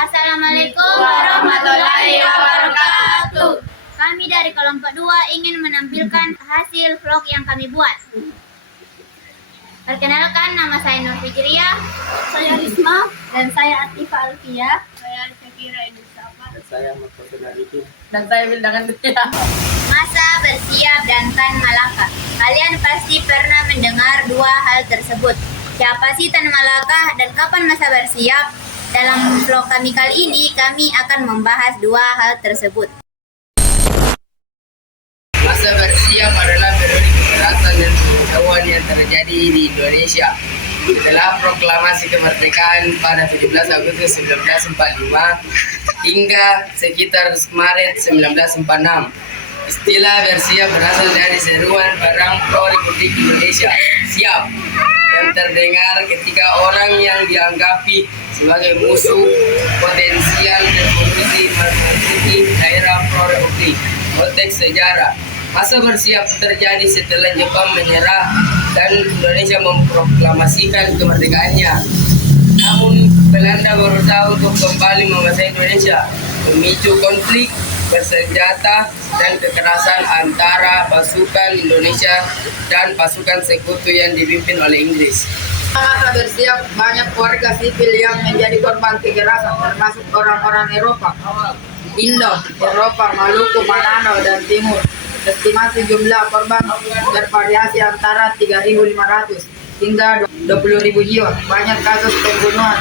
Assalamualaikum warahmatullahi wabarakatuh. Kami dari kelompok 2 ingin menampilkan hasil vlog yang kami buat. Perkenalkan, nama saya Nur Fijriya, Saya Risma, dan saya Atifah Alfia. saya Syakira Idrisapa, Dan saya Mustafa Arifin. dan saya Wildangan Dutia. Masa bersiap dan Tan Malaka. Kalian pasti pernah mendengar dua hal tersebut. Siapa sih Tan Malaka dan kapan masa bersiap? Dalam vlog kami kali ini, kami akan membahas dua hal tersebut. Masa bersiap adalah periode kekerasan dan pengacauan yang terjadi di Indonesia setelah proklamasi kemerdekaan pada 17 Agustus 1945 hingga sekitar Maret 1946. Istilah bersiap berasal dari seruan perang pro Republik Indonesia siap yang terdengar ketika orang yang dianggapi sebagai musuh potensial revolusi memasuki daerah pro Republik. Konteks sejarah. Masa bersiap terjadi setelah Jepang menyerah dan Indonesia memproklamasikan kemerdekaannya. Namun Belanda berusaha untuk kembali menguasai Indonesia, memicu konflik bersenjata dan kekerasan antara pasukan Indonesia dan pasukan sekutu yang dipimpin oleh Inggris. Masa bersiap, banyak warga sipil yang menjadi korban kekerasan, termasuk orang-orang Eropa, Indo, Eropa, Maluku, Manado, dan Timur. Estimasi jumlah korban bervariasi antara 3.500 hingga 20.000 jiwa. Banyak kasus pembunuhan,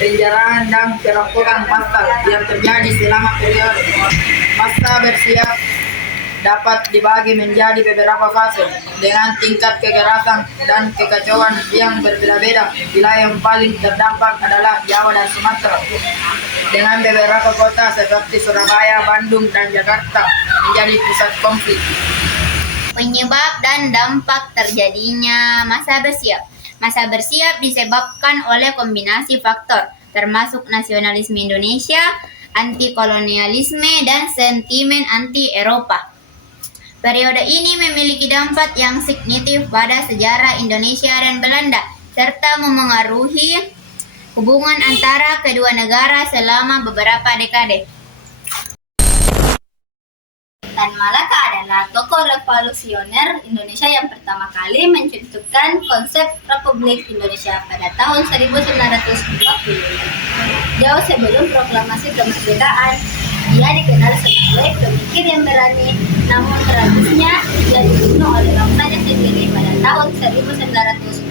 penjarahan, dan perampokan massal yang terjadi selama periode. Masa bersiap dapat dibagi menjadi beberapa fase dengan tingkat kekerasan dan kekacauan yang berbeda-beda. Wilayah yang paling terdampak adalah Jawa dan Sumatera, dengan beberapa kota seperti Surabaya, Bandung, dan Jakarta menjadi pusat konflik. Penyebab dan dampak terjadinya masa bersiap. Masa bersiap disebabkan oleh kombinasi faktor, termasuk nasionalisme Indonesia, anti-kolonialisme, dan sentimen anti-Eropa. Periode ini memiliki dampak yang signifikan pada sejarah Indonesia dan Belanda, serta memengaruhi hubungan antara kedua negara selama beberapa dekade. Tan Malaka adalah tokoh revolusioner Indonesia yang pertama kali mencetuskan konsep Republik Indonesia pada tahun 1945. Jauh sebelum proklamasi kemerdekaan, ia dikenal sebagai pemikir yang berani, namun tragisnya ia dibunuh oleh bangsanya sendiri pada tahun 1949.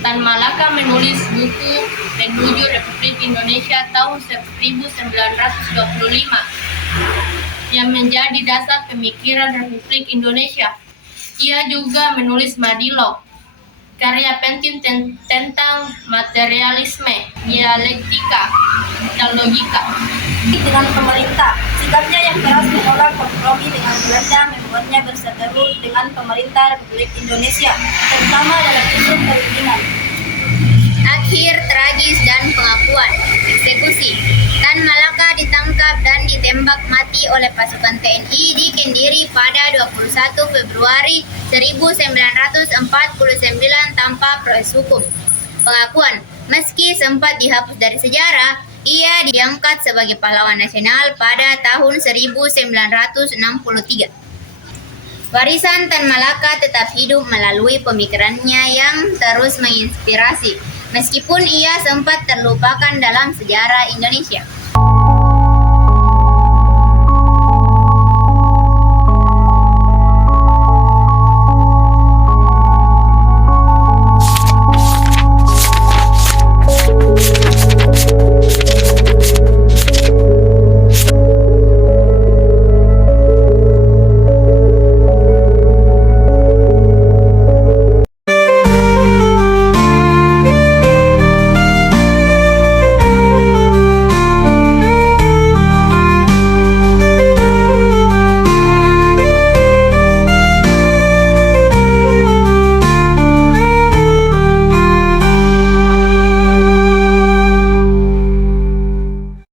Tan Malaka menulis buku Menuju Republik Indonesia tahun 1925 yang menjadi dasar pemikiran Republik Indonesia. Ia juga menulis Madilog, karya penting tentang materialisme, dialektika, dan logika. Dengan pemerintah, sikapnya yang keras menolak kompromi dengan Belanda membuatnya berseteru dengan pemerintah Republik Indonesia, terutama dalam isu perizinan. Akhir tragis dan pengakuan. Eksekusi. Tan Malaka ditangkap dan ditembak mati oleh pasukan TNI di Kendiri pada 21 Februari 1949 tanpa proses hukum. Pengakuan. Meski sempat dihapus dari sejarah, ia diangkat sebagai pahlawan nasional pada tahun 1963. Warisan Tan Malaka tetap hidup melalui pemikirannya yang terus menginspirasi, meskipun ia sempat terlupakan dalam sejarah Indonesia.